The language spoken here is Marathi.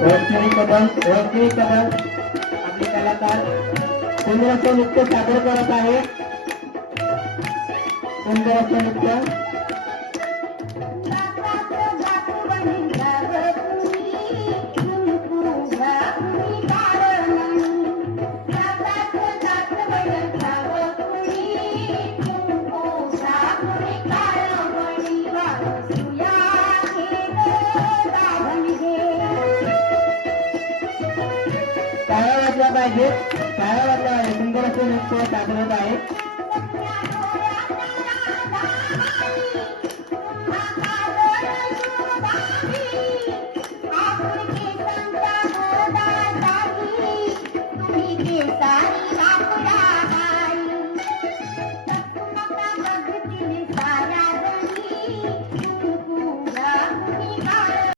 वैष्णवी कदम आपले कलाकार सुंदर असं नृत्य सादर करत आहे. सुंदर असं नृत्य पाहिजे. टाळ्या वाजल्या आहे. सुंदर असं नृत्य सादर होत आहे.